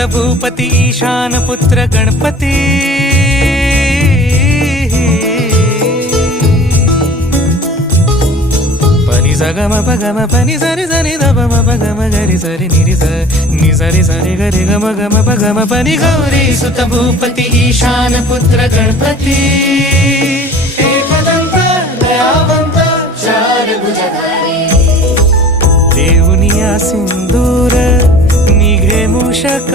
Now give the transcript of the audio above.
सुत भूपती ईशान पुत्र गणपती पनि सगम पगम पनि सरि सरि दपम पगम गरि सरि निरि स नि सरि सरि गरि गम गम पगम पनि गौरी सुत भूपती ईशान पुत्र गणपती एकदंत दयावंत चार भुजधारी देऊनिया सिंदूर निघे मूषक